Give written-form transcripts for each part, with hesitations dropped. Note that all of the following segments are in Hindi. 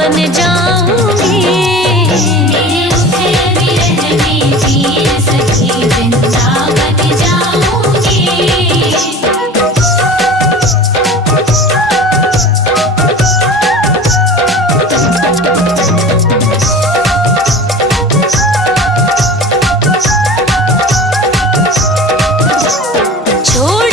बन जाऊंगी। मेरे उठे विरह में वीर सखी जिंदा बन जाऊंगी। छोड़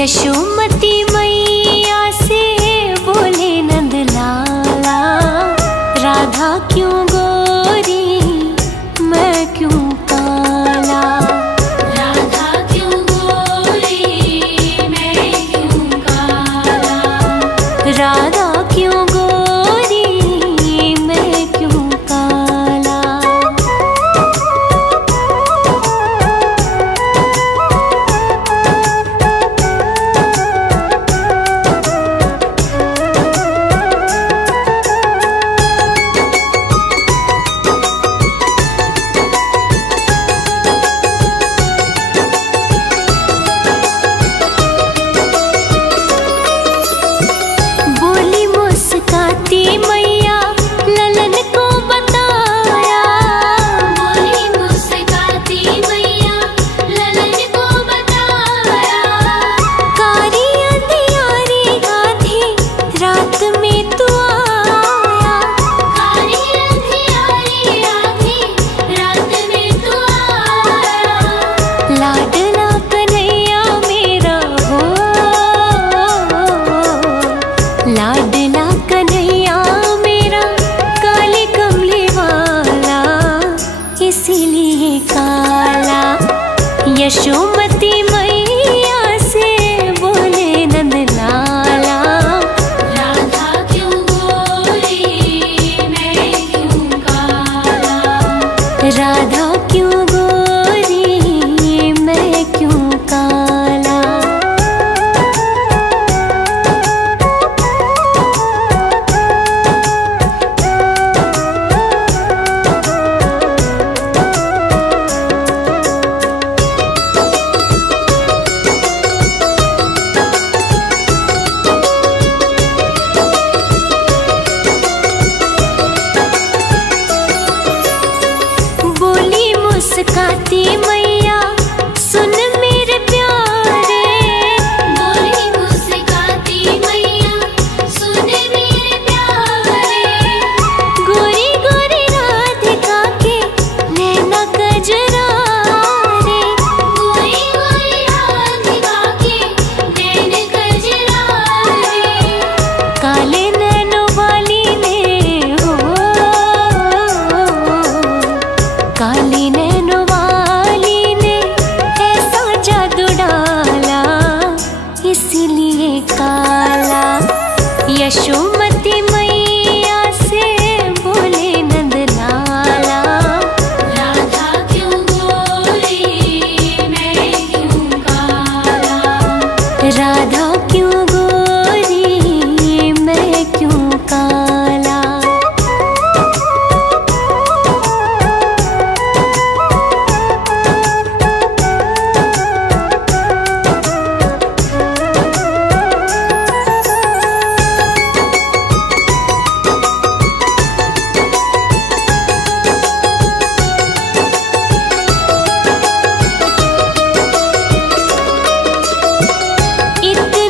यशोमती मैया से बोले नंद लाला, राधा क्यों गोरी मैं क्यों काला। राधा क्यों गोरी मैं क्यों काला। राधा क्यों गोरी मैं क्यों काला। बोली मुस्काती मैया ललन को बताया। बोली मुस्काती मैया ललन को बताया। कारी अंधियारी आधी रात में तू आया। कारी अंधियारी आधी रात में तू आया। लाडला कन्हैया मेरा हो, लाडला कन्हैया मेरा काले कमले वाला, इसीलिए काला। यशोमती मैया से बोले नंद लाला, राधा क्यों गोरी मैं क्यों काला। राधा क्यों गोरी मैं क्यों काला। बोली मुस्काती मैया सुन मेरे प्यारे। बोली मुस्काती मैया सुन मेरे प्यारे। गोरी गोरी राधिका के नैना कजरा रे। गोरी गोरी राधिका के नैन कजरा रे। काले नैनों वाली ने हो, काली नैनों वाली ने ऐसा जादू डाला, इसीलिए काला। यशोमती मैया से बोले नंद लाला, राधा क्यों गोरी मैं क्यों काला। राधा क्यों गोरी मैं क्यों काला। इतना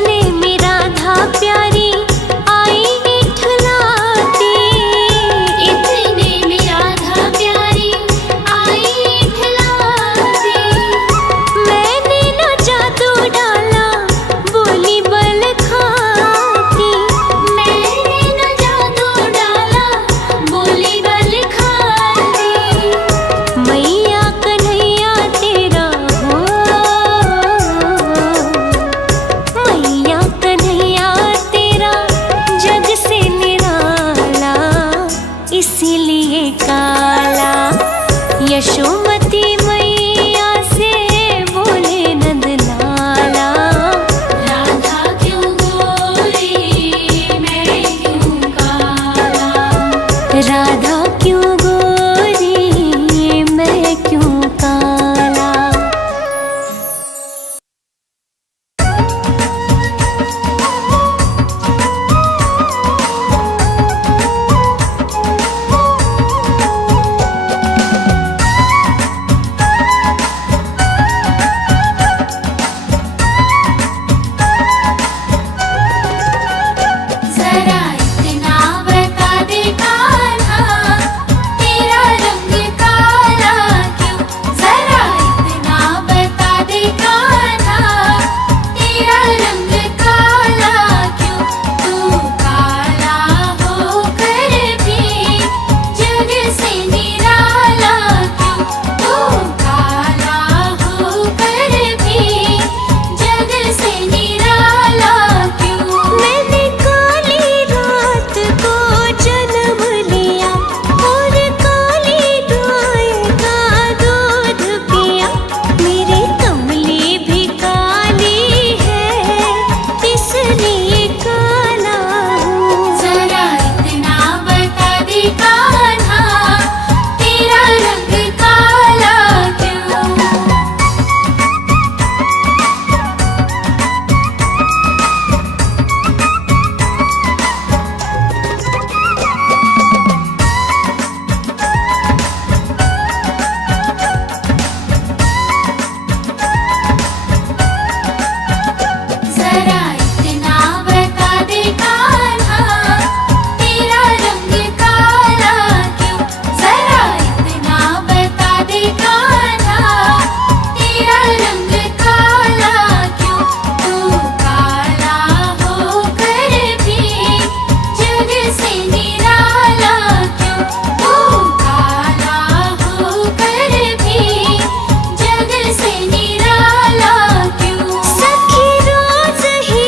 जरा इतना बता दे कान्हा, तेरा रंग काला क्यों? जरा इतना बता दे कान्हा, तेरा रंग काला क्यों? तू काला होकर भी जग से निराला क्यों? तू काला होकर भी जग से निराला क्यों? सखी रोज ही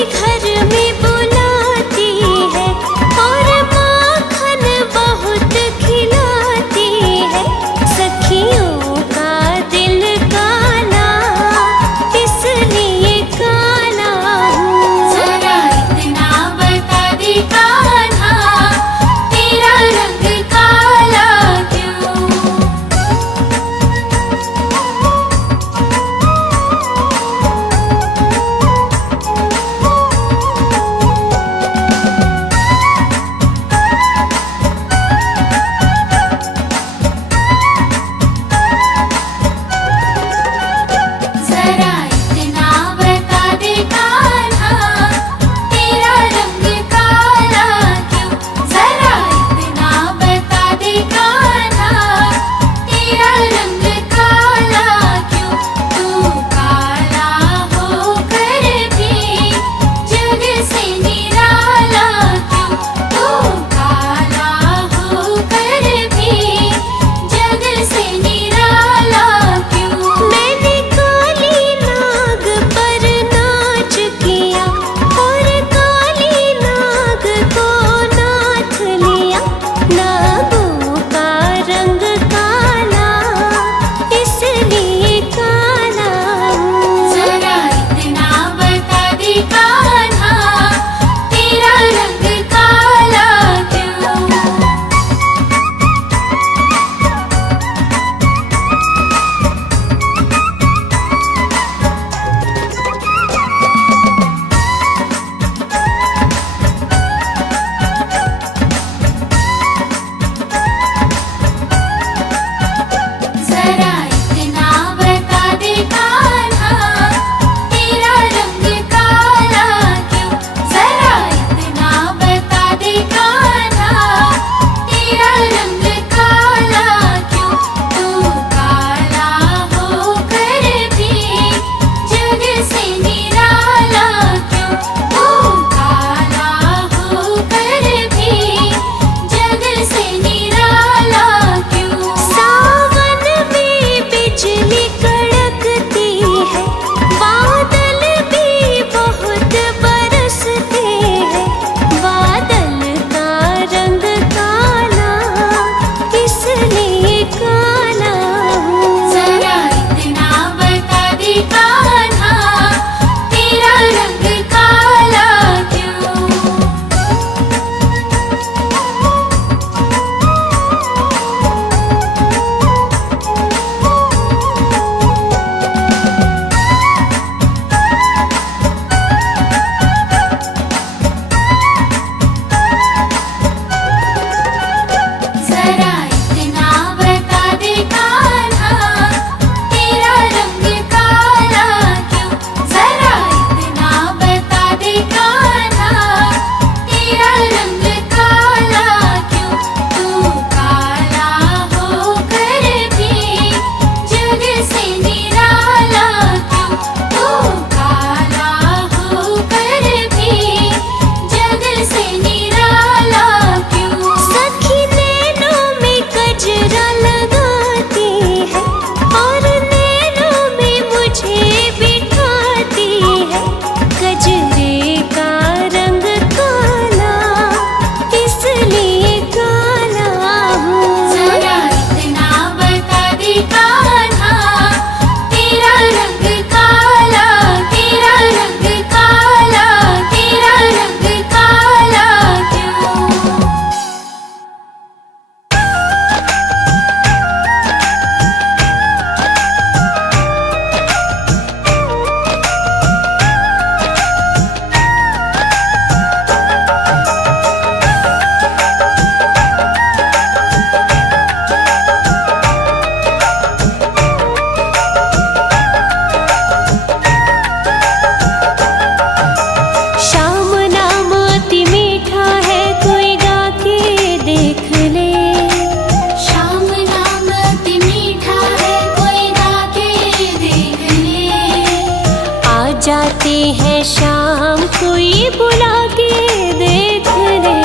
है शाम कोई बुला के देख ले।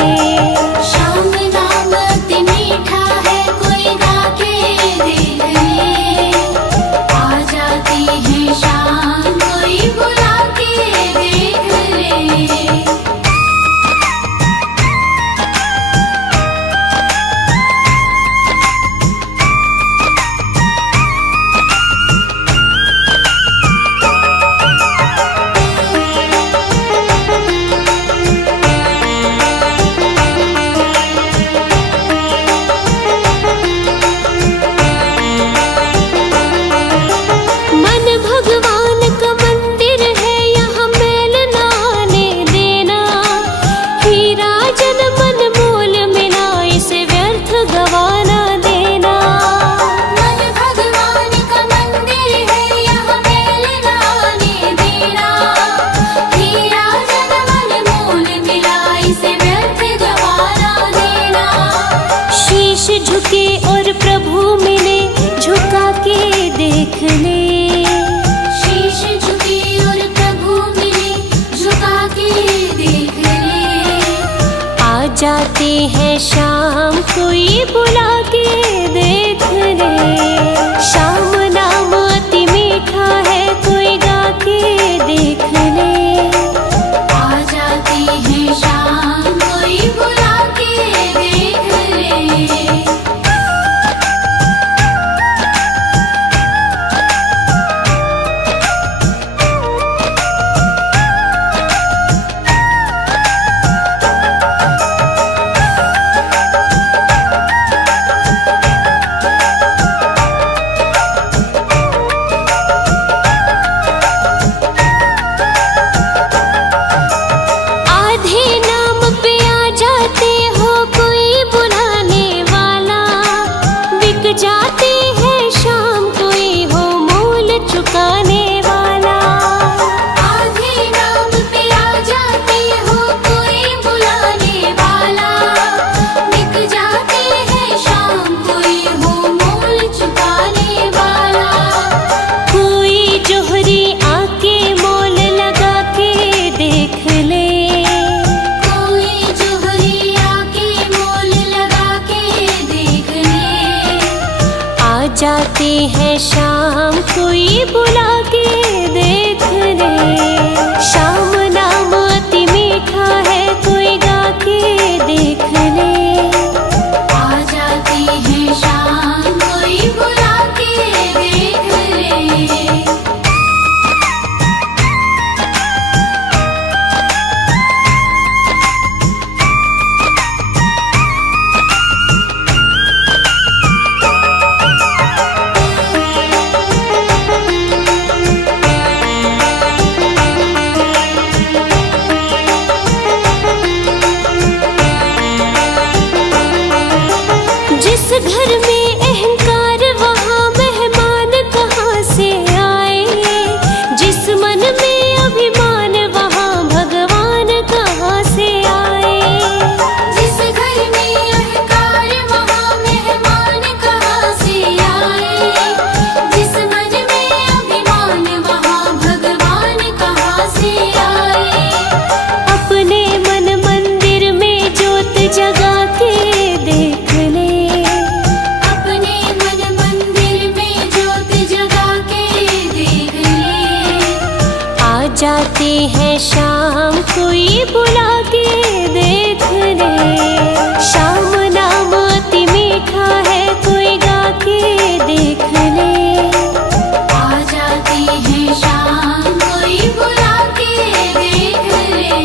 शाम नाम अति मीठा है कोई गा के देख ले। आ जाती है शाम कोई बुला के देख ले। मन भगवान का मंदिर है यहाँ मैल ना आने देना। हीरा जन मन मोल मिला इसे व्यर्थ गवाना देना। मन भगवान का मंदिर है यहाँ मैल ना आने देना। हीरा जन मन मोल मिला इसे व्यर्थ गवाना देना। शीश झुके और प्रभु मिले झुका के देख ले। शीश झुके और प्रभु मिले झुका के देख ले। आ जाते हैं शाम कोई बुला के देख ले। शाम नाम अति मीठा है कोई गा के देख ले। आ जाती है शाम कोई बुला के देख ले। आधे नाम पे आ जाते हो कोई बुलाने वाला। बिक जाते हैं शाम कोई हो मोल चुकाने वाला। आधे नाम पे आ जाते हो कोई बुलाने वाला। बिक जाते हैं शाम कोई हो मोल चुकाने वाला। कोई जोहरी आके मोल लगा के देख ले। कोई जोहरी आके मोल लगा के देख ले। आ जाते हैं शाम कोई बुला के देख ले। शाम नाम अति मीठा है कोई गा के देख ले। आ जाती है शाम कोई बुला के देख ले। जिस घर में अहंकार वहाँ मेहमान कहाँ से आए। जिस मन में अभिमान वहाँ भगवान कहाँ से आए। जिस घर में अहंकार वहाँ मेहमान कहाँ से आए। जिस मन में अभिमान वहाँ भगवान कहाँ से आए। अपने मन मंदिर में ज्योत जगा के देख ले। अपने मन मंदिर में ज्योत जगा के देख ले। आ जाते हैं शाम कोई बुला के देख ले। शाम नाम अति मीठा है कोई गा के देख ले। आ जाती है शाम कोई बुला के देख ले।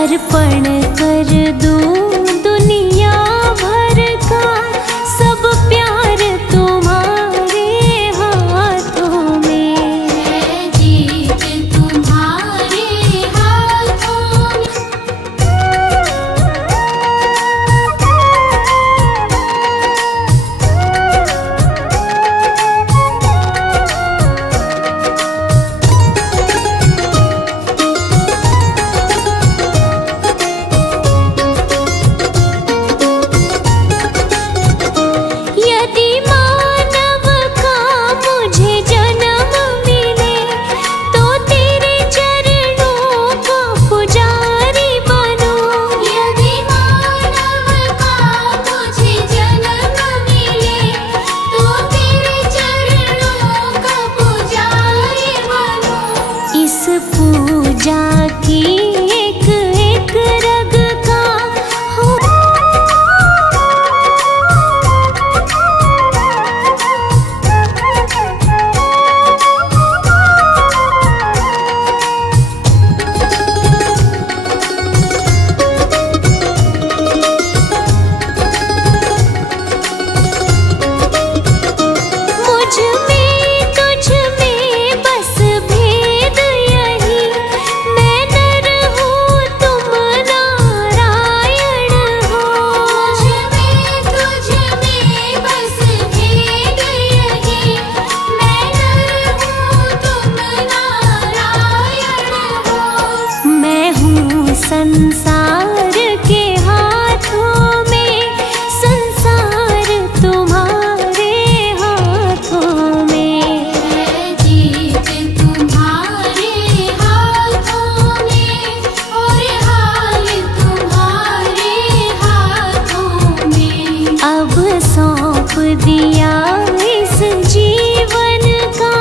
अर्पण कर दूं दुनिया भर का सब प्यार तुम्हारे हाथों में। है जीत तुम्हारे हाथों में। यदि मानव का मुझे जन्म मिले तो तेरे चरणों का पुजारी बनूं। यदि मानव का मुझे जन्म मिले तो तेरे चरणों का पुजारी बनूं। इस पूजा की एक एक रग का हो मुझ में तुझ में बस भेद यही, मैं नर हूँ तुम नारायण हो। मुझ में तुझ में बस भेद यही, मैं नर हूँ तुम नारायण हो। मैं हूँ संसार के हाथों में, संसार तुम्हारे हाथों में। है जीत तुम्हारे हाथों में और हाल तुम्हारे हाथों में। अब सौंप दिया इस जीवन का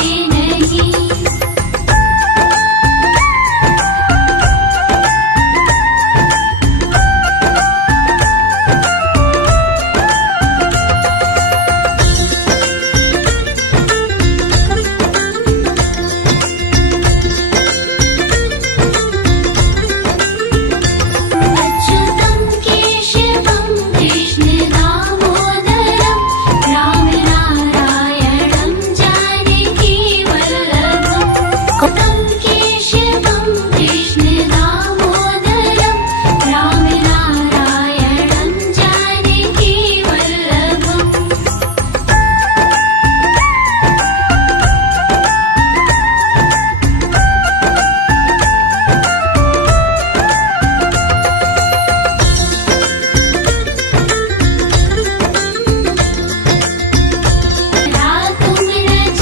नहीं। अच्युतं केशवं कृष्ण दामोदरं राम नारायणं जानकी वल्लभम्। अच्युतं केशवं कृष्ण दामोदरं राम नारायणं जानकी वल्लभम्।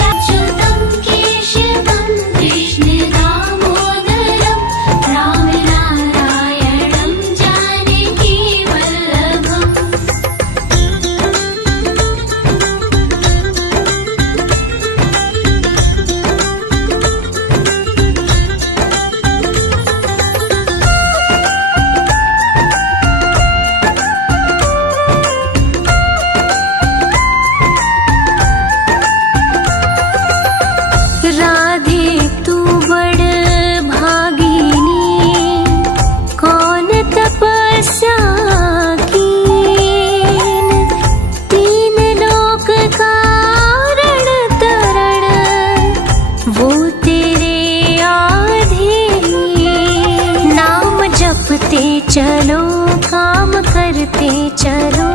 अच्युतं केशवं कृष्ण दामोदरं राम नारायणं जानकी वल्लभम्। राधे तू बड़ भागिनी, कौन तपस्या कीन, तीन लोक कारण तरण वो तेरे आधीन। नाम जपते चलो काम करते चलो,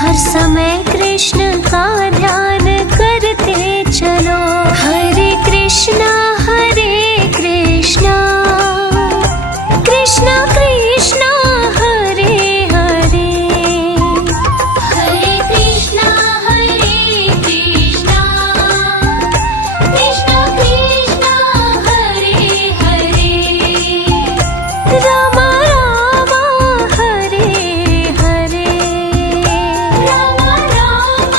हर समय कृष्ण का ध्यान करते चलो। हरे कृष्णा कृष्णा कृष्णा हरे हरे। हरे कृष्णा कृष्णा कृष्णा कृष्णा हरे हरे। राम राम हरे हरे। राम राम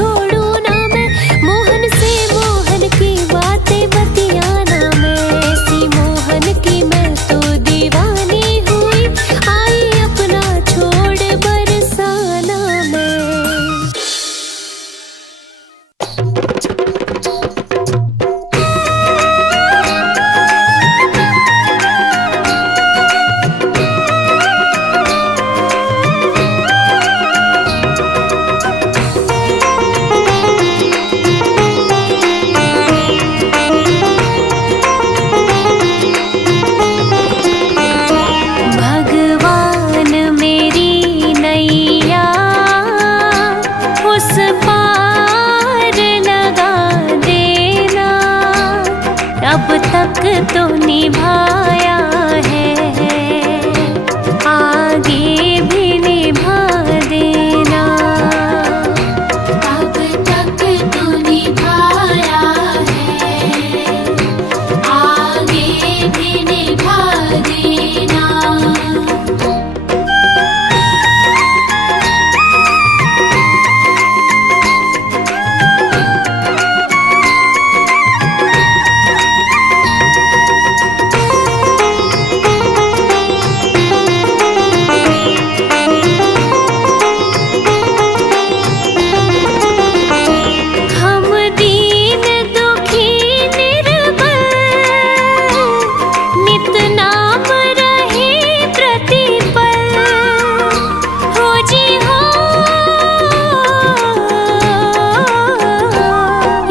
छोड़ू ना मैं, मोहन से मोहन की बातें बतियाना मैं। ऐसी मोहन की मैं तो दीवानी हुई, आई अपना छोड़ बरसाना मैं। भगवान मेरी नैया उस पार लगा देना, अब तक तो निभाया है, आगे भी निभा देना। अब तक तो निभाया है, आगे भी निभा देना। हम दीन दुखी निर्बल, नित नाम रहे प्रतिपल। हो जी हो,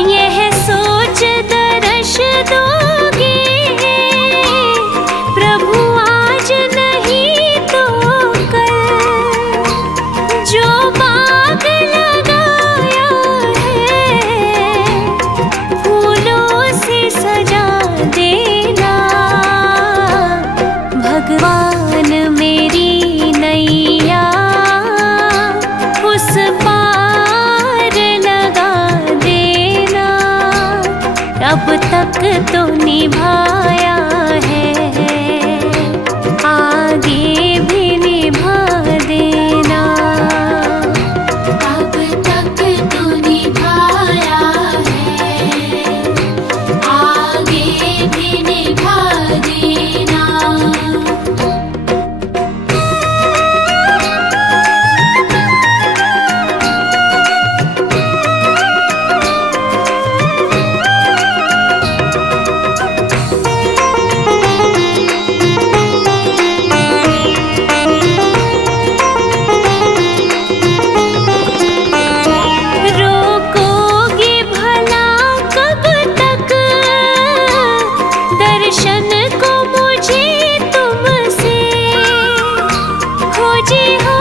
यह सोच दर्श दोगे, प्रभु आज नहीं तो कल। जो बाग लगाया है, फूलों से सजा देना। भगवान मेरी नैया उस पार लगा देना, अब तक तो निभाया है, आगे भी निभा देना। अब तक तो निभाया है, आगे भी निभा देना। रोकोगे भला कब तक दर्शन को मुझे तुमसे। हो जी हो,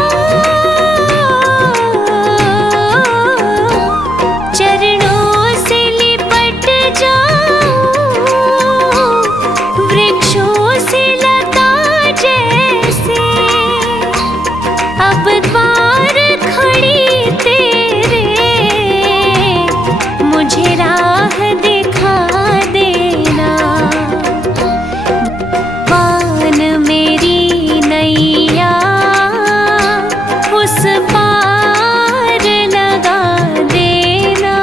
चरणों से लिपट जाऊं, वृक्षों से लता जैसे। अब द्वार खड़ी तेरे, मुझे राह दिखा देना। भगवान मेरी नैया उस पार लगा देना,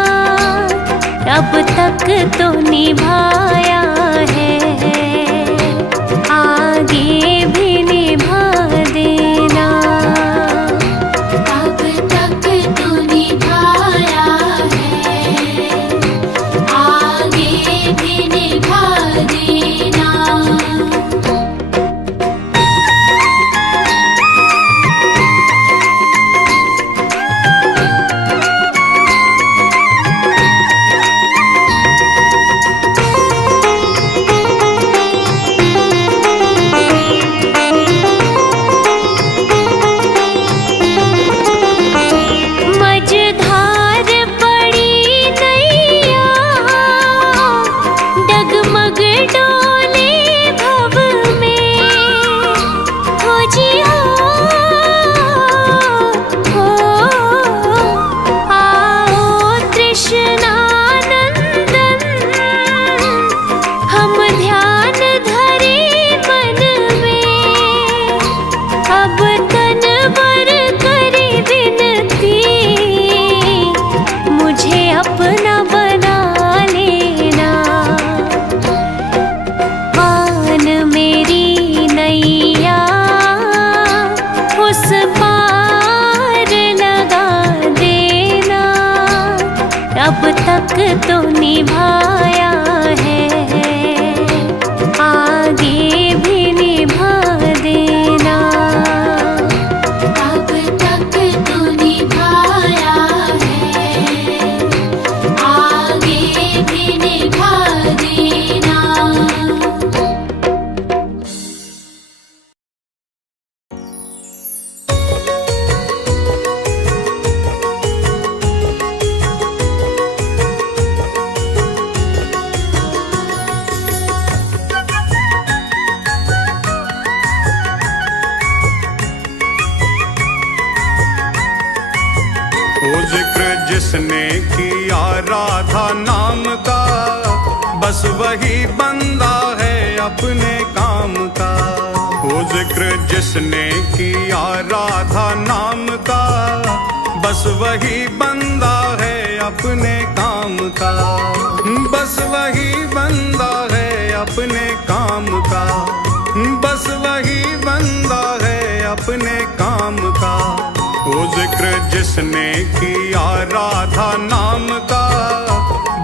अब तक तो निभाया है, आगे भी निभा देना। अब तक तो निभाया है, आगे भी निभा देना। अब तक तो निभाया है, आगे भी निभा देना। अब तक तो निभाया है, आगे भी निभा देना। वो जिक्र जिसने किया राधा नाम का, बस वही बंदा है अपने काम का। वो जिक्र जिसने किया राधा नाम का, बस वही बंदा है अपने काम का। बस वही बंदा है अपने काम का, बस वही बंदा है अपने काम का। वो जिक्र जिसने किया राधा नाम का,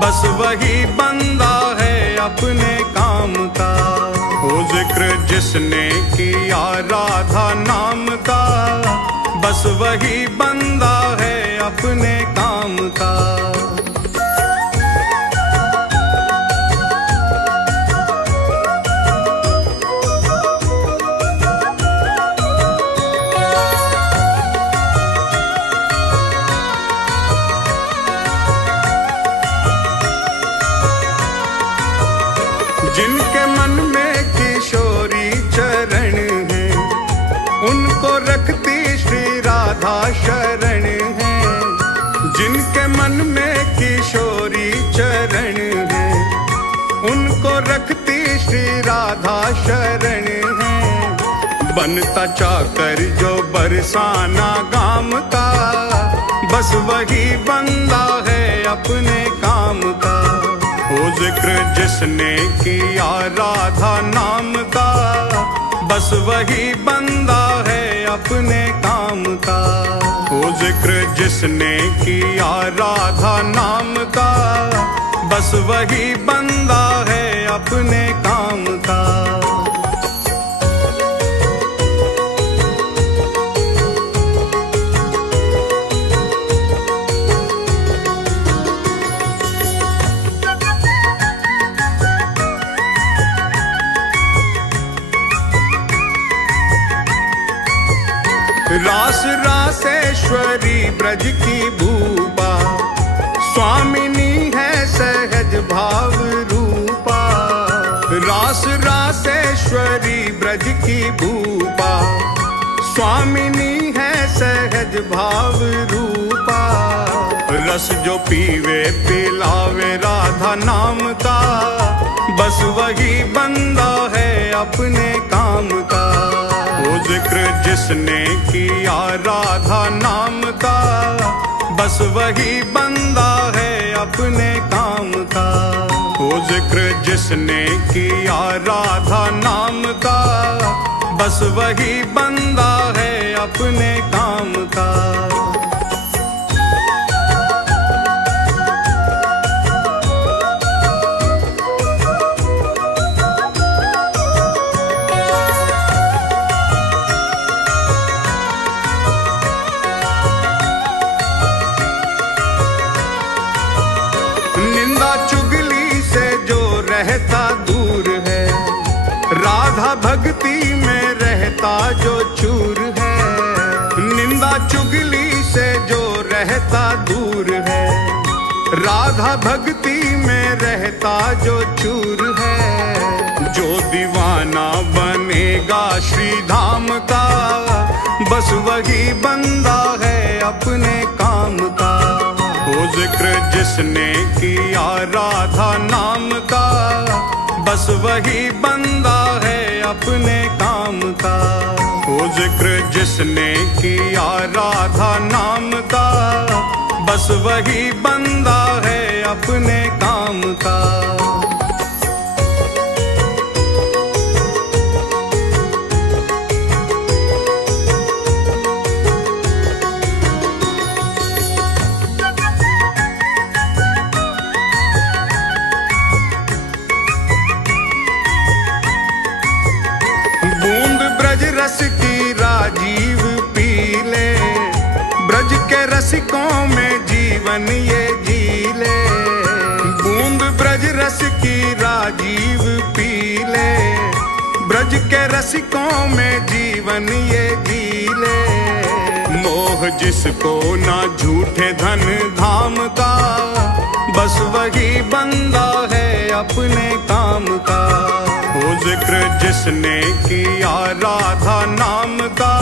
बस वही बंदा है अपने काम का। वो जिक्र जिसने किया राधा नाम का, बस वही बंदा है अपने काम का। जिनके मन में किशोरी चरण है, उनको रखती श्री राधा शरण है। जिनके मन में किशोरी चरण है, उनको रखती श्री राधा शरण है। बनता चाकर जो बरसाना गाम का, बस वही बंदा है अपने काम का। वो जिक्र जिसने किया राधा नाम का, बस वही बंदा है अपने काम का। वो जिक्र जिसने किया राधा नाम का, बस वही बंदा है अपने काम का। रास रासेश्वरी ब्रज की भूपा, स्वामिनी है सहज भाव रूपा। रास रासेश्वरी ब्रज की भूपा, स्वामिनी है सहज भाव रूपा। रस जो पीवे पिलावे राधा नाम का, बस वही बंदा है अपने काम का। वो जिक्र जिसने किया राधा नाम का, बस वही बंदा है अपने काम का। वो जिक्र जिसने किया राधा नाम का, बस वही बंदा है अपने काम का। रहता दूर है, राधा भक्ति में रहता जो चूर है। निंदा चुगली से जो रहता दूर है, राधा भक्ति में रहता जो चूर है। जो दीवाना बनेगा श्री धाम का, बस वही बंदा है अपने काम का। वो जिक्र जिसने किया राधा नाम का, बस वही बंदा है अपने काम का। वो जिक्र जिसने किया राधा नाम का, बस वही बंदा है अपने काम का। जीवन ये जी ले। बूंद ब्रज रस की राजीव पी ले, ब्रज के रसिकों में जीवन ये जी ले। मोह जिसको ना झूठे धन धाम का, बस वही बंदा है अपने काम का। वो जिक्र जिसने किया राधा नाम का,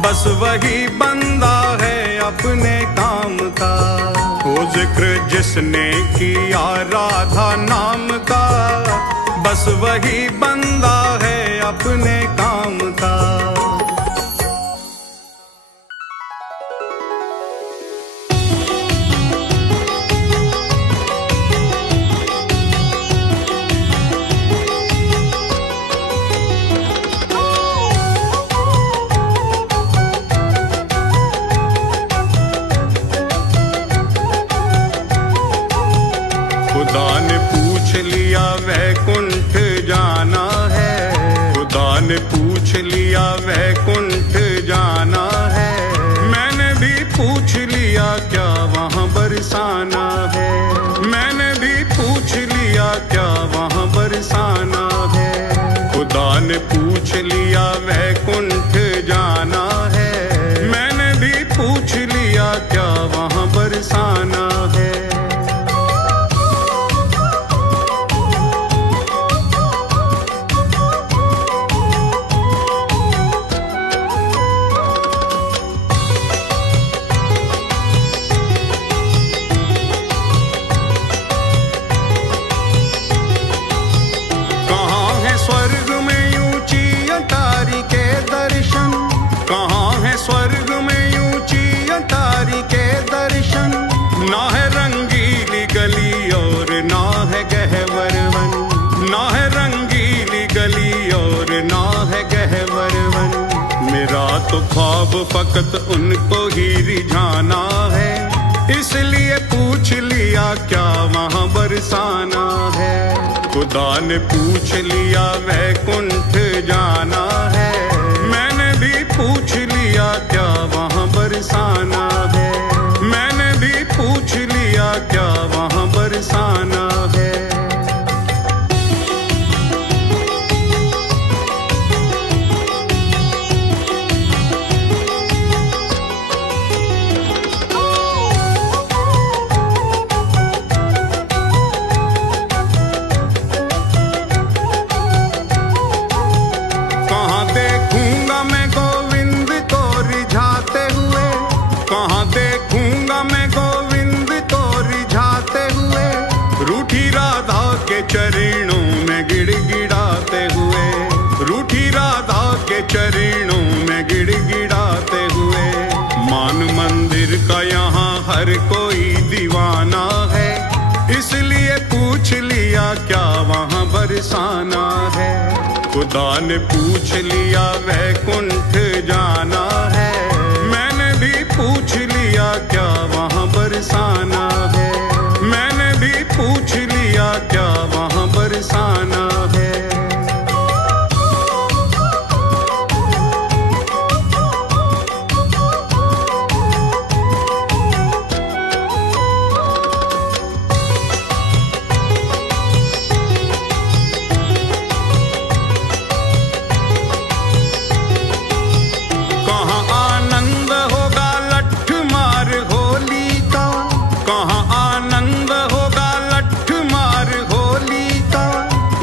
बस वही बंदा है अपने काम का। वो जिक्र जिसने किया राधा नाम का, बस वही बंदा है अपने काम का। खुदा ने पूछ लिया वैकुंठ जाना है, खुदा ने पूछ लिया वैकुंठ जाना है। मैंने भी पूछ लिया क्या वहाँ बरसाना है, मैंने भी पूछ लिया क्या वहाँ बरसाना है। खुदा ने पूछ लिया वैकुंठ जाना है, मैंने भी पूछ लिया क्या वहाँ बरसाना है। स्वर्ग में ऊंची अटारी के दर्शन, कहाँ है स्वर्ग में ऊंची अटारी के दर्शन। ना है रंगीली गली और ना है गहवर वन, ना है रंगीली गली और ना है गहवर वन। मेरा तो ख्वाब फकत उनको ही रिझाना है, इसलिए पूछ लिया क्या वहाँ बरसाना है। खुदा ने पूछ लिया वैकुंठ जाना है, मैंने भी पूछ लिया क्या वहाँ बरसाना है। मैंने भी पूछ लिया क्या वहाँ बरसाना है। चरणों में गिड़गिड़ाते हुए, रूठी राधा के चरणों में गिड़गिड़ाते हुए। मान मंदिर का यहाँ हर कोई दीवाना है, इसलिए पूछ लिया क्या वहाँ बरसाना है। खुदा ने पूछ लिया वैकुंठ जाना है, मैंने भी पूछ लिया क्या वहाँ बरसाना है। मैंने भी पूछ लिया क्या वहाँ बरसाना है। कहाँ आनंद होगा लठ मार होली का, कहाँ आनंद होगा लठ मार होली का।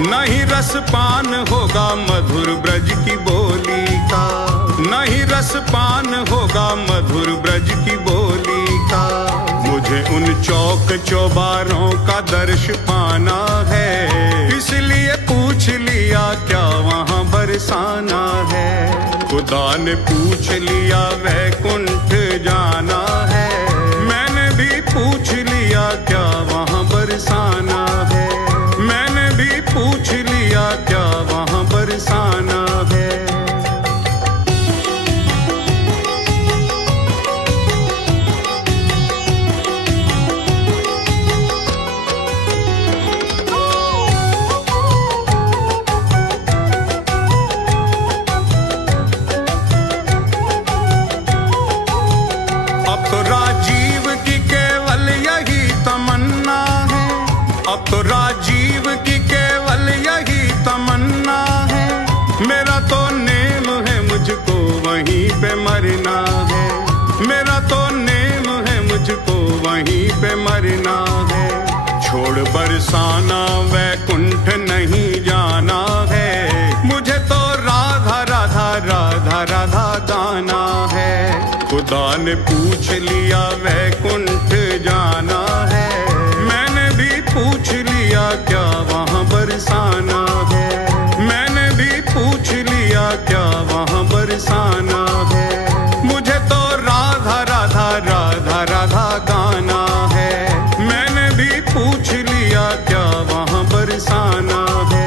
नहीं रसपान होगा मधुर ब्रज की बोली का, नहीं रसपान होगा मधुर ब्रज की बोली का। मुझे उन चौक चौबारों का दर्श पाना है, इसलिए पूछ लिया क्या वहाँ बरसाना है। खुदा ने पूछ लिया वैकुंठ जाना है, मैंने भी पूछ लिया क्या वहाँ बरसाना है। मैंने भी पूछ लिया क्या वहाँ बरसाना है। अब तो राजीव की केवल यही तमन्ना है, मेरा तो नेम है मुझको वहीं पे मरना है, मेरा तो नेम है मुझको वहीं पे मरना है। छोड़ बरसाना वैकुंठ नहीं जाना है, मुझे तो राधा राधा राधा राधा गाना है। खुदा ने पूछ लिया वैकुंठ जाना है, मैंने भी पूछ लिया क्या वहाँ बरसाना है, मैंने भी पूछ लिया क्या वहाँ बरसाना है। मुझे तो राधा राधा राधा राधा गाना है, मैंने भी पूछ लिया क्या वहाँ बरसाना है।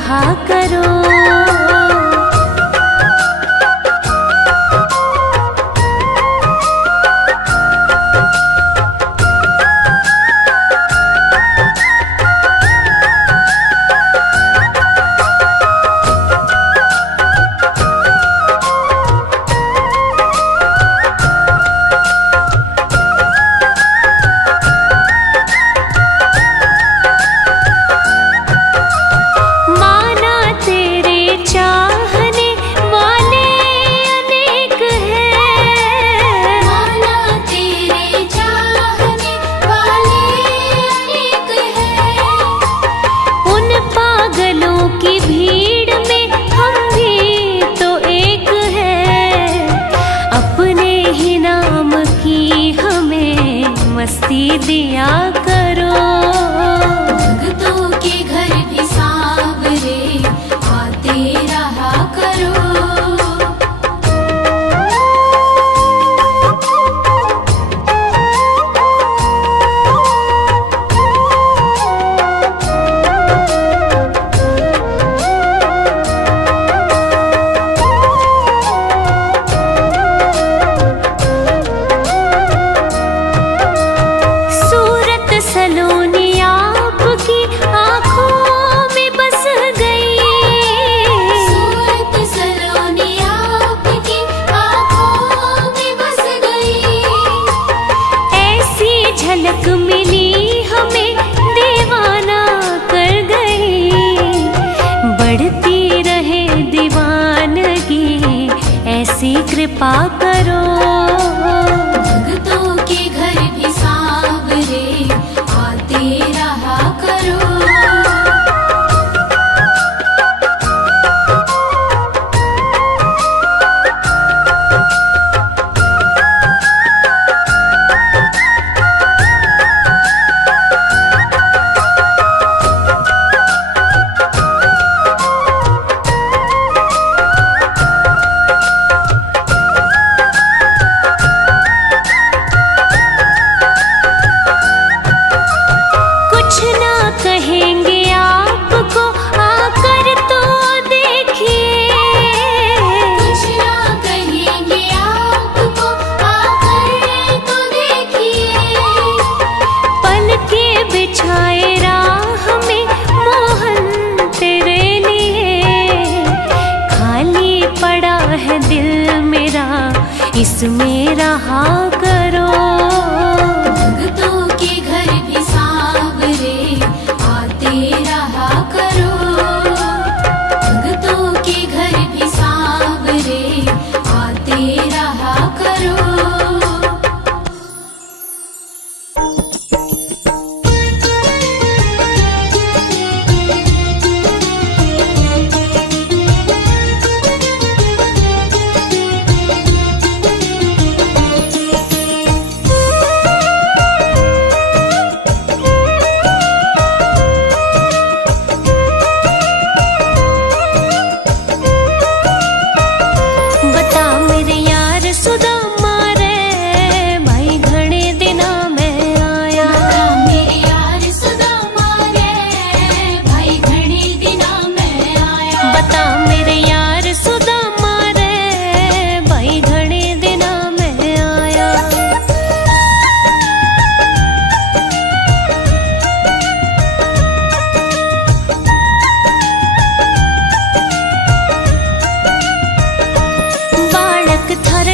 रहा करो। मस्ती दिया करो। भक्तों के घर भी सांवरे आते रहा करो। कृपा करो। भक्तों के घर भी सांवरे आते रहा करो। इसमें रहा करो। भक्तों के घर भी सांवरे आते रहा करो। भक्तों के घर भी सांवरे आते रहा करो।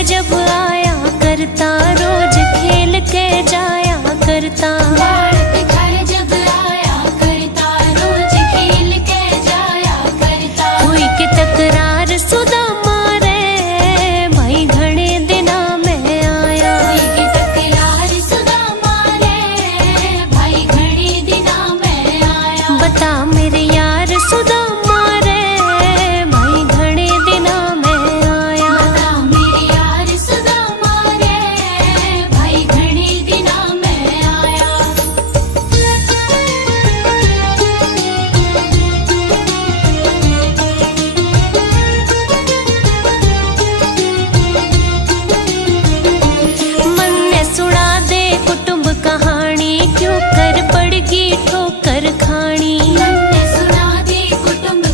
जब आया करता रोज खेल के जाया करता। बालक घर जब आया करता रोज खेल के जाया करता। हुई की तकरार सुदामा रे भाई घणे दिना में आया। हुई की तकरार सुदामा रे भाई घणे दिना में आया। बता मेरे यार सुदामा रे भाई घणे दिना में आया। बता मेरे यार सुदामा रे भाई घणे दिना में आया। मन ने सुना दे कुटुंब कहानी क्यों कर पड़गी ठोकर खानी। मन ने सुना दे कुटुंब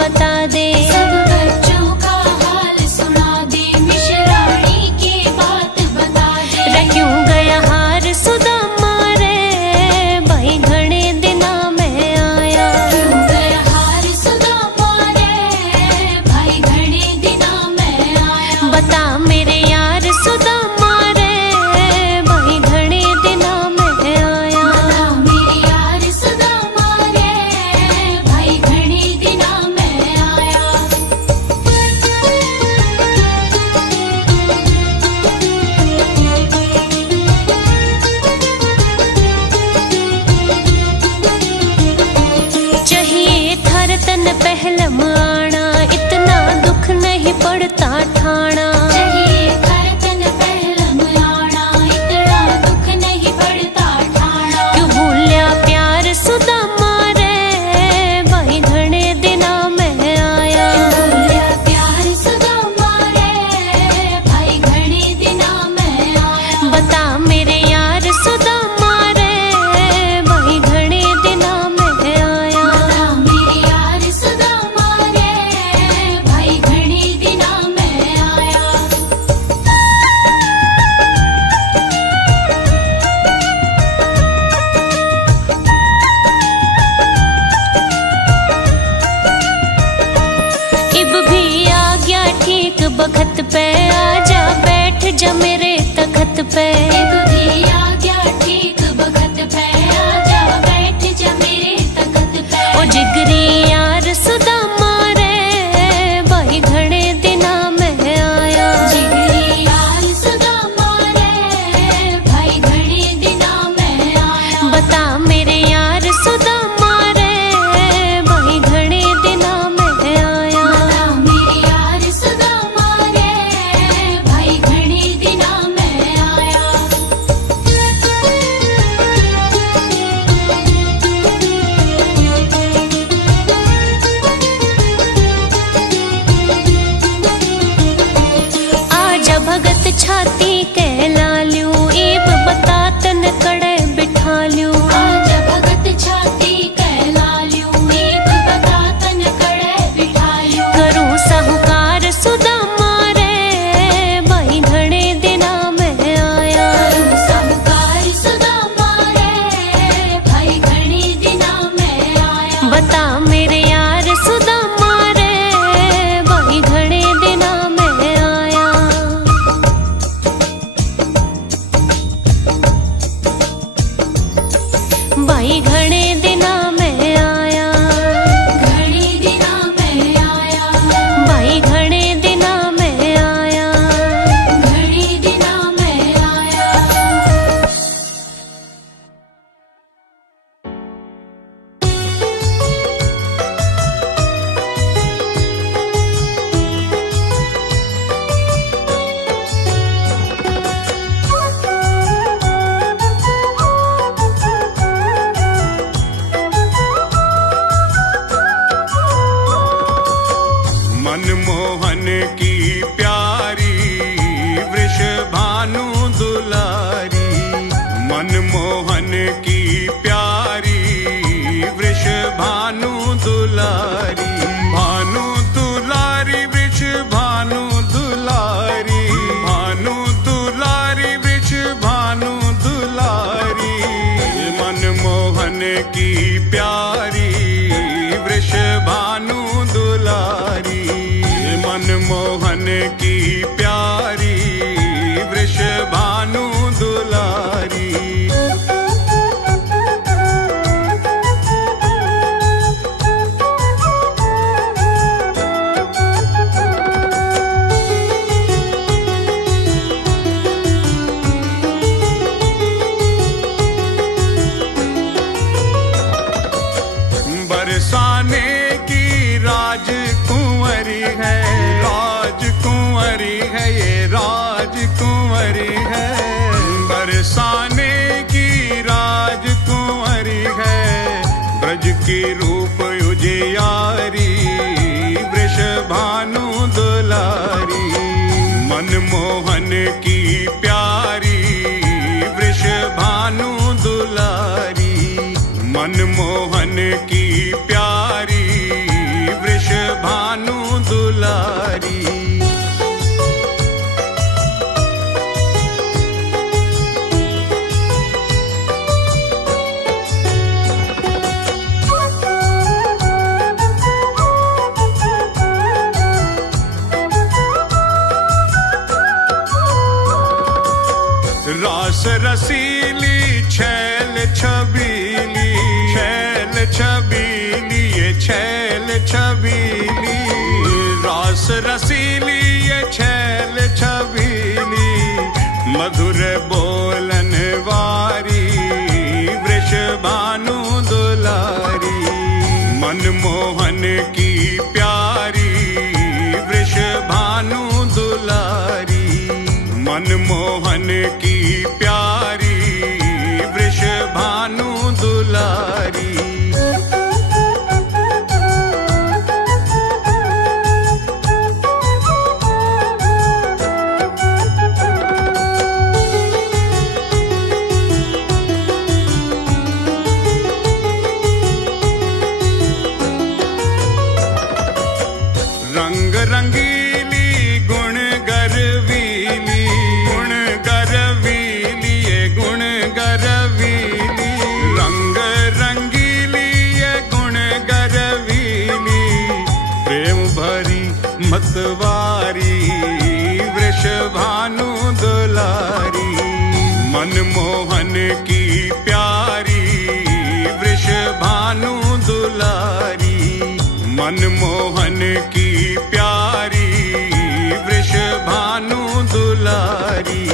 बता दे। सब बच्चों का हाल सुना दे, मिश्राणी की बात बता दे। रे क्यों गया हार सुदामा रे, भाई घणे दिना में आया। क्यों गया हार सुदामा रे, भाई घणे दिना में आया। बता मेरे यार सुदामा रे, भाई घणे दिना में आया। बता मेरे यार सुदामा रे, भाई घणे दिना में आया। चाहिए थर तन पहलम आना, इतना दुख नहीं पड़ता ठाना। चाहिए घर तन पहलम आना, इतना दुख नहीं पड़ता ठाना। क्यों भूलिया प्यार सुदामा रे, भाई घणे दिना में आया। भूलिया प्यार सुदामा रे, भाई घणे दिना में आया। बता मेरे यार सुदामा रे, भाई घणे दिना में आया। बता मेरे यार सुदामा रे, भाई घणे दिना में आया। इब भी आ गया ठीक बखत पे, आजा बैठ जा मेरे तखत पे। इब भी आ गया ठीक बखत पे, आजा बैठ जा मेरे तखत पे। ओ जिगरी यार सुदामा रे, भाई घणे दिना में आया। जिगरी यार सुदामा रे, भाई घणे दिना में आया। बता मेरे यार सुदामा रे, भाई घणे दिना में आया। बता मेरे यार सुदामा रे, भाई घणे दिना में आया। आजा भगत छाती कहला ल्यूं, ईब बता तन कड़े बिठा ल्यूं। आजा भगत छाती कहला ल्यूं, एक बता तन कड़े बिठा ल्यूं। करूं साहूकार सुदामा रे, भाई घणे दिना में आया। करूं साहूकार सुदामा रे, भाई घणे दिना में आया। बता मेरे यार सुदामा रे, भाई घणे दिना में आया। भाई घणे दिना में आया। घणे दिना में आया। भाई घणे दिना में आया। घणे दिना में आया। मनमोहन की प्यारी वृषभानु दुलारी। मनमोहन की प्यारी वृषभानु दुलारी। भानु दुलारी वृषभानु दुलारी। भानु दुलारी वृषभानु दुलारी। मनमोहन की प्यारी वृषभानु दुलारी। मनमोहन की प्यारी वृषभानु दुलारी। बरसाने की राजकुंवरी है। राजकुंवरी है ये राजकुंवरी है। बरसाने की राजकुंवरी है। ब्रज की रूप उजियारी वृषभानु दुलारी। मनमोहन की प्यारी वृषभानु दुलारी। मनमोहन की प्यारी वृषभानु रसीली छैल छबीली, छैल छबीली ये छैल छबीली, रास रसीली ये छैल छबीली, मधुर बोलन वारी वृषभानु दुलारी, मनमोहन की प्यारी वृषभानु दुलारी, मनमोहन की प्यारी वृषभानु दुलारी। रंग रंगीली गुण गरवीली, गुण गरवीली ये गुण गरवीली, रंग रंगीली ये गुण गरवीली, प्रेम भरी मतवारी वृषभानु दुलारी, मनमोहन की प्यारी वृषभानु दुलारी, मनमोहन की प्यारी वृषभानु दुलारी।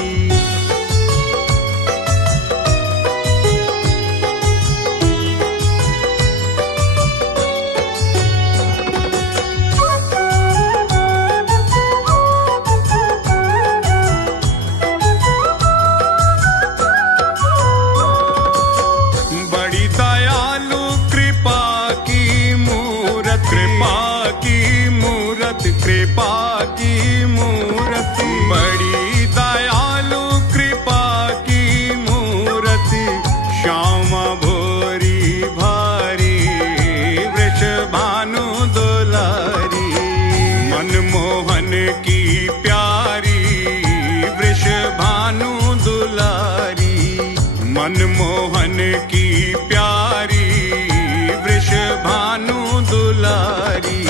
बड़ी दयालु कृपा की मूरत, कृपा की मूरत, कृपा की मूरत, बड़ी दयालु कृपा की मूरत, श्यामा भोरी भारी वृषभानु दुलारी, मनमोहन की प्यारी वृषभानु दुलारी, मनमोहन की प्यारी वृषभानु दुलारी।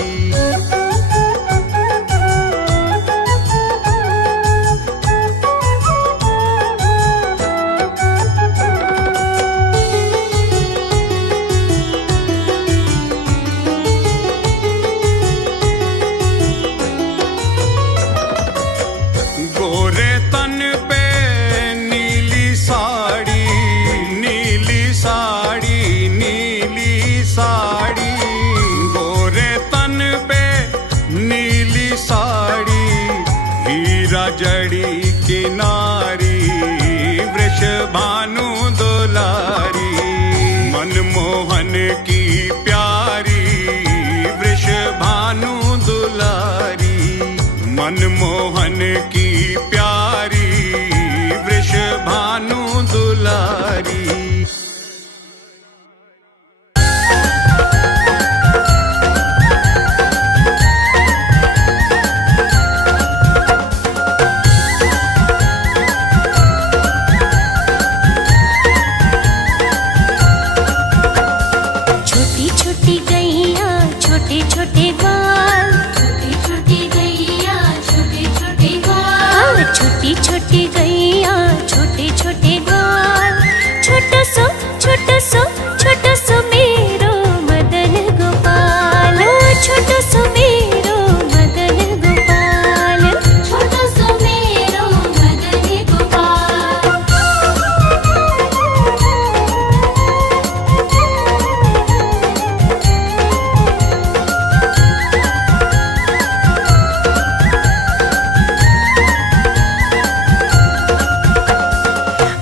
गोरे तन पे नीली साड़ी, नीली साड़ी, नीली साड़ी, गोरे तन पे नीली साड़ी, हीरा जड़ी किनारी वृषभानु दुलारी, मनमोहन की प्यारी वृषभानु दुलारी, मनमोहन की प्यारी वृषभानु दुलारी। छोटी छोटी गैया छोटे छोटे ग्वाल, छोटी छोटी गैया छोटे छोटे ग्वाल, छोटी छोटी गैया छोटे छोटे ग्वाल, छोटो सो छोटो सो छोटो सो मेरो मदन गोपाल, छोटो सो मेरो मदन गोपाल, छोटो सो मेरो मदन गोपाल।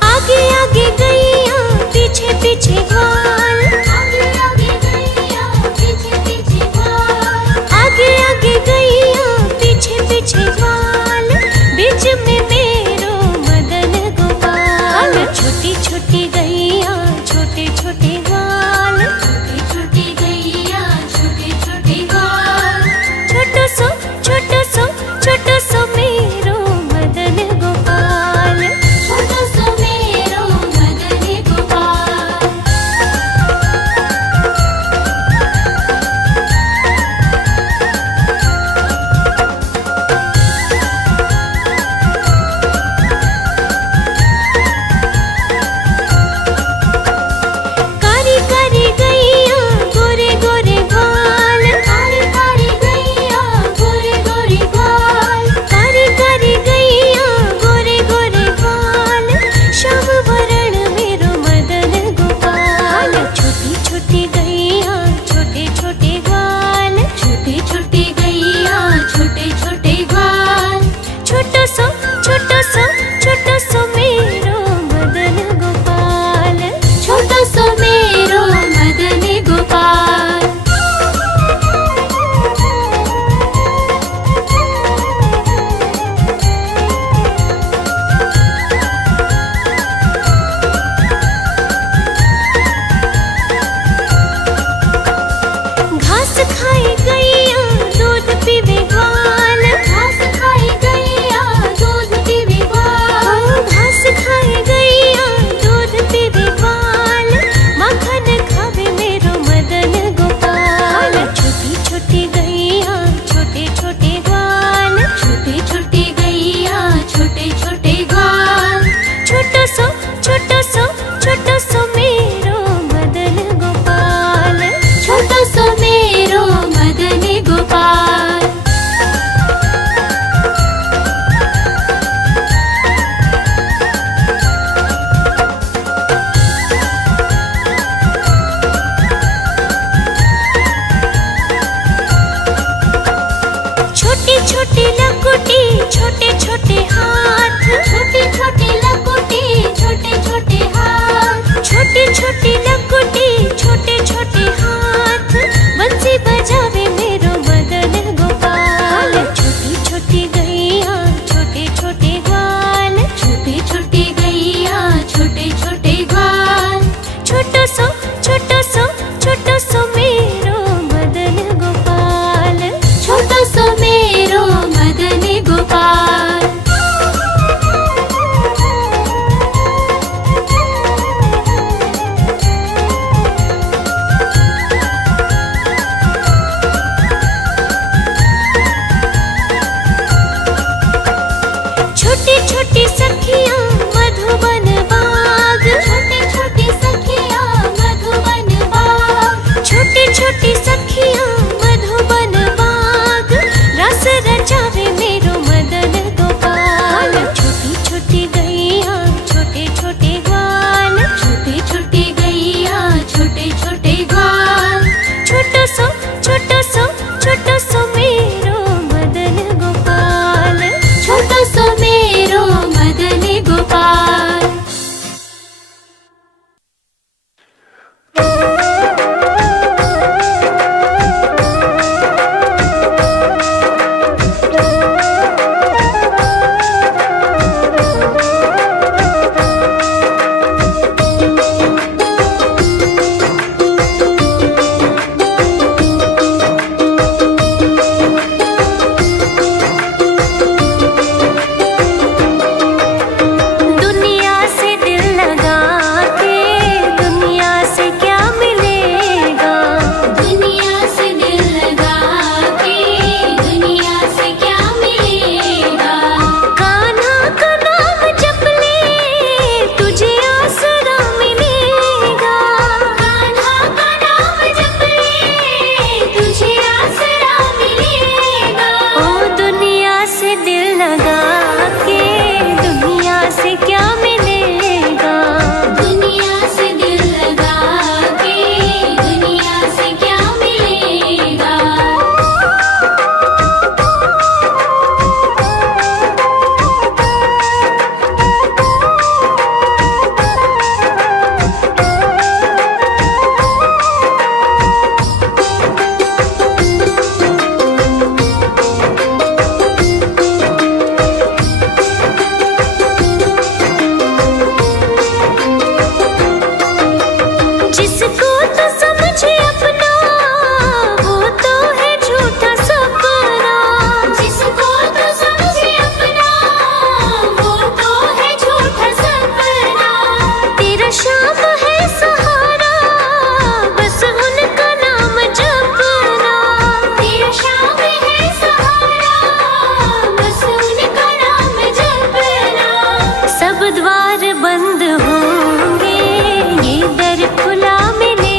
आगे आगे गैया पीछे पीछे ग्वाल, आगे आगे गैया पीछे पीछे ग्वाल, आगे आगे गैया पीछे पीछे ग्वाल, बीच में मेरो मदन गोपाल, छोटी छोटी गैया छोटे छोटे ग्वाल, छोटी छोटी गैया छोटे छोटे ग्वाल, छोटो सो छोटो सो छोटो सो मेरो मदन गोपाल, छोटो सो मेरो मदन गोपाल। छोटा सुमेरो मदन गोपाल। घास खाई गैया दूध पीवे ग्वाल, घास खाई गैया दूध पीवे ग्वाल। घास खाई गैया दूध पीवे ग्वाल, माखन खावे मेरो मदन गोपाल। छोटी छोटी गैया छोटे छोटे ग्वाल, छोटे छोटे गैया छोटे छोटे ग्वाल। छोटो सो मेरो मदन गोपाल। छोटा सुमेरो मदन गोपाल। छोटी छोटी लकुटी छोटे छोटे हाथ, छोटी छोटी लकुटी छोटे छोटे हाथ। छोटी छोटी लकुटी छोटे छोटे हाथ, बंसी बजावे मेरो मदन गोपाल। छोटी छोटी गैया छोटे छोटे ग्वाल, छोटे छोटे गैया छोटे छोटे ग्वाल। छोटो सो मेरो मदन गोपाल। छोटा सुमेरो मदन गोपाल। छोटी छोटी सखियां मधुबन बाग, छोटी छोटी सखिया मधुबन बाग। छोटी छोटी सखियां मधुबन बाग, रस रचावे मेरो मदन गोपाल। छोटी छोटी गैया छोटे छोटे ग्वाल, छोटे छोटे गैया छोटे छोटे ग्वाल। छोटो सो मेरो मदन गोपाल। छोटा सुमेरो मदन गोपाल। दुनिया से दिल लगा के दुनिया से क्या मिलेगा, दुनिया से दिल लगा के दुनिया से क्या मिलेगा। कान्हा का नाम जप ले तुझे आसरा मिलेगा। कान्हा का नाम जप ले तुझे आसरा मिलेगा। ओ दुनिया से दिल लगा के दुनिया से क्या मिलेगा। दुनिया से दिल लगा के दुनिया से क्या मिलेगा। जिसको तो समझे अपना वो तो है झूठा सपना। जिसको तो समझे अपना वो तो है झूठा सपना। तेरा शाम है सहारा बस उनका नाम जपना। तेरा शाम है सहारा बस उनका नाम जपना। सब द्वार बंद होंगे ये दर खुला मिलेगा।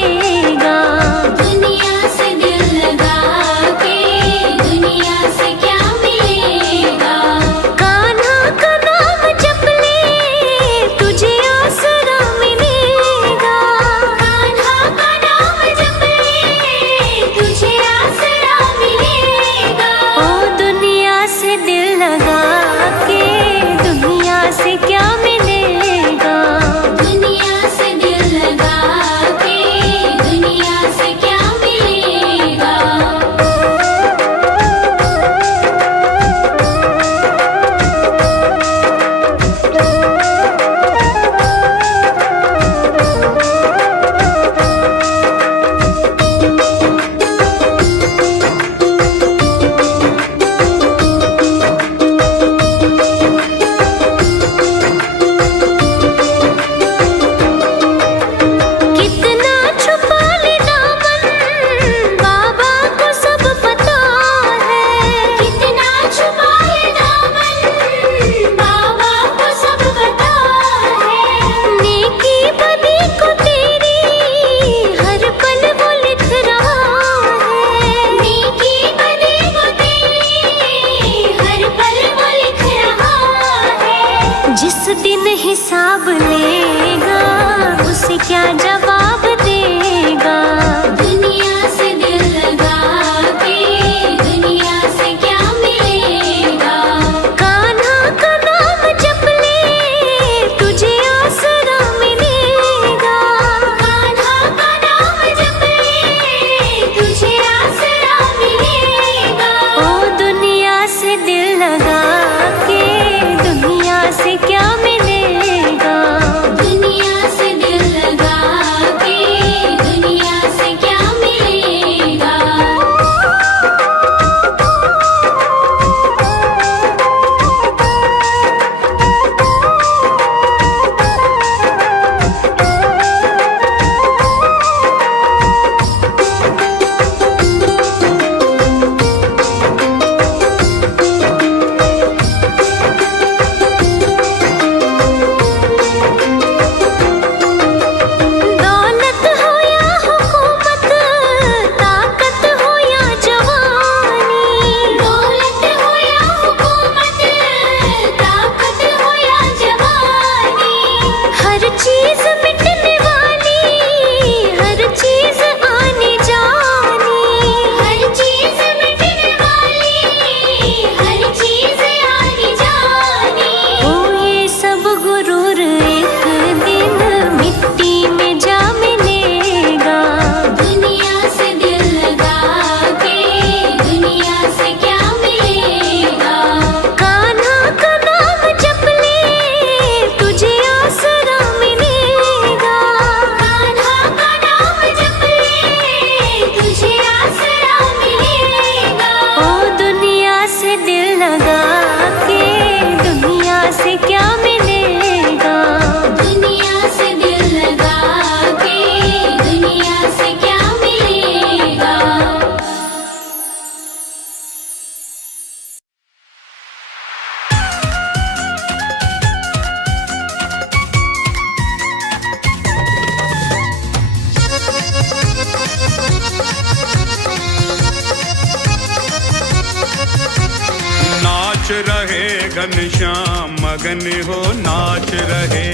घनश्याम मगन हो नाच रहे,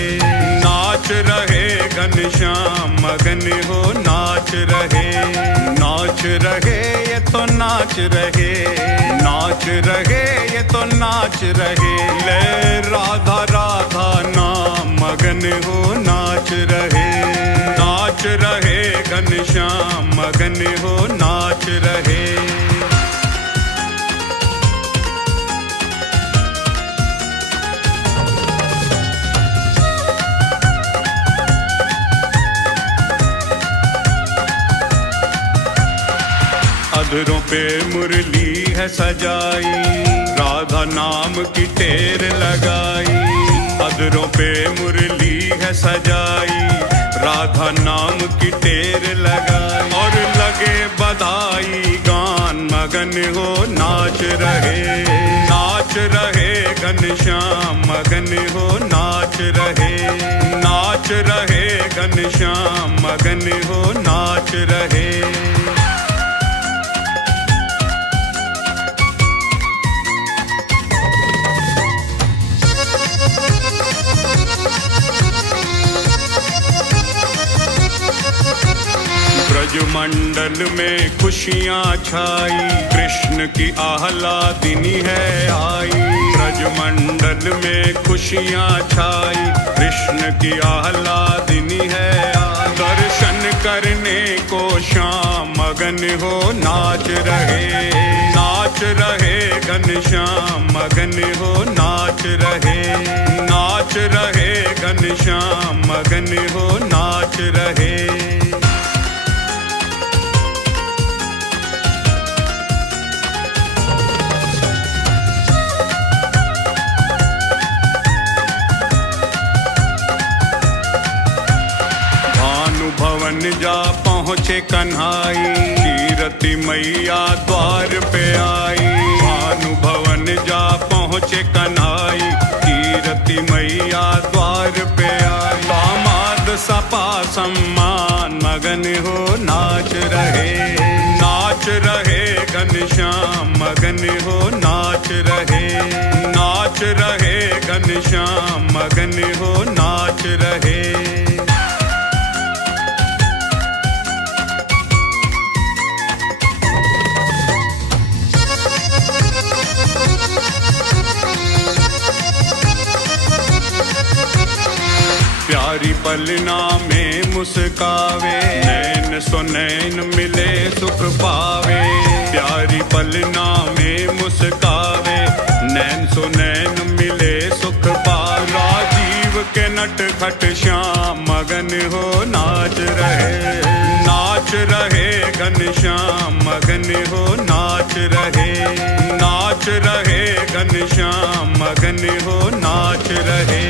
नाच रहे घनश्याम मगन हो नाच रहे, नाच रहे ये तो नाच रहे, नाच रहे ये तो नाच रहे, ले राधा राधा नाम मगन हो नाच रहे, नाच रहे घनश्याम मगन हो नाच रहे। अधरों पे मुरली है सजाई, राधा नाम की टेर लगाई, अधरों पे मुरली है सजाई, राधा नाम की टेर लगाई, और लगे बधाई गान मगन हो नाच रहे, नाच रहे घनश्याम मगन हो नाच रहे, नाच रहे घनश्याम मगन हो नाच रहे। ब्रजमंडल में खुशियाँ छाई, कृष्ण की आह्लादिनी है आई, ब्रजमंडल में खुशियाँ छाई, कृष्ण की आह्लादिनी है आई, दर्शन करने को श्याम मगन हो नाच रहे, नाच रहे घनश्याम मगन हो नाच रहे, नाच रहे घनश्याम मगन हो नाच रहे। भवन जा पहुँचे कन्हाई, कीरति मैया द्वार पे आई, भानु भवन जा पहुँचे कन्हाई, कीरति मैया द्वार पे आई, दामाद सपा सम्मान मगन हो नाच रहे, नाच रहे घनश्याम मगन हो नाच रहे, नाच रहे घनश्याम मगन हो नाच रहे। प्यारी पलना में मुस्कावे, नैन सो नैन मिले सुख पावे, प्यारी पलना में मुस्कावे, नैन सो नैन मिले सुख पावे, राजीव के नट खट श्याम मगन हो नाच रहे, नाच रहे घनश्याम मगन हो नाच रहे, नाच रहे घनश्याम मगन हो नाच रहे।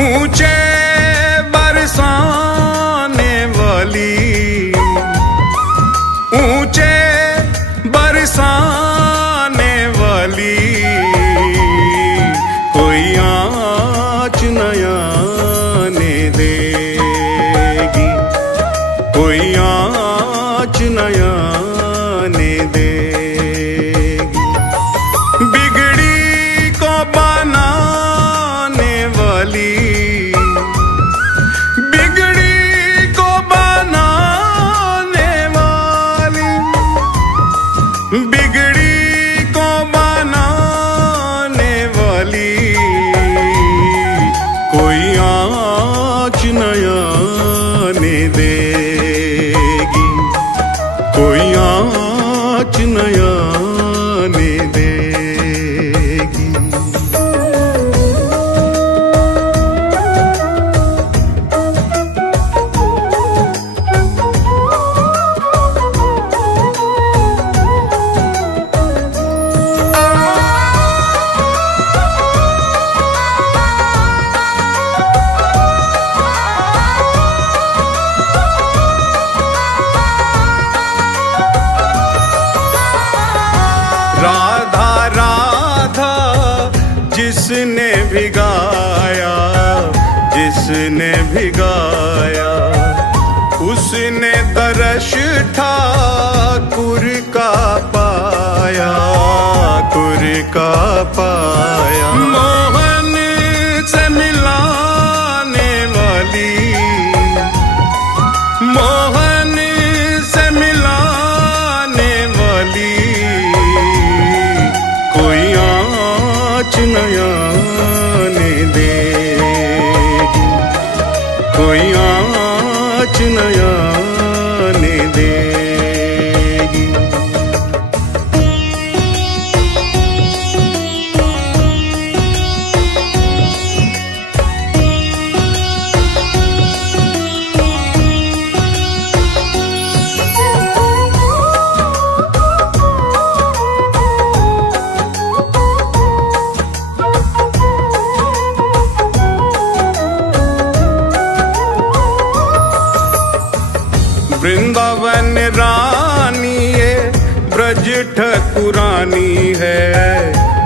ऊंचे बरसाने वाली, ऊंचे बरसाने वाली, कोई आँच न आने देगी, कोई आँच न आने देगी, बिगड़ी को बनाने वाली, बिगड़ी को बनाने वाली, बिगड़ी को बनाने वाली, कोई आँच न आने देगी, कोई जिसने भिगाया, जिसने भिगाया, उसने दर्श ठाकुर का पाया, ठाकुर का पाया। मोहन से मिलाने वाली, मोहन से मिलाने वाली, कोई आँच न आने देगी, कोई आँच न आने देगी। वृंदावन रानी ये ब्रज ठकुरानी है,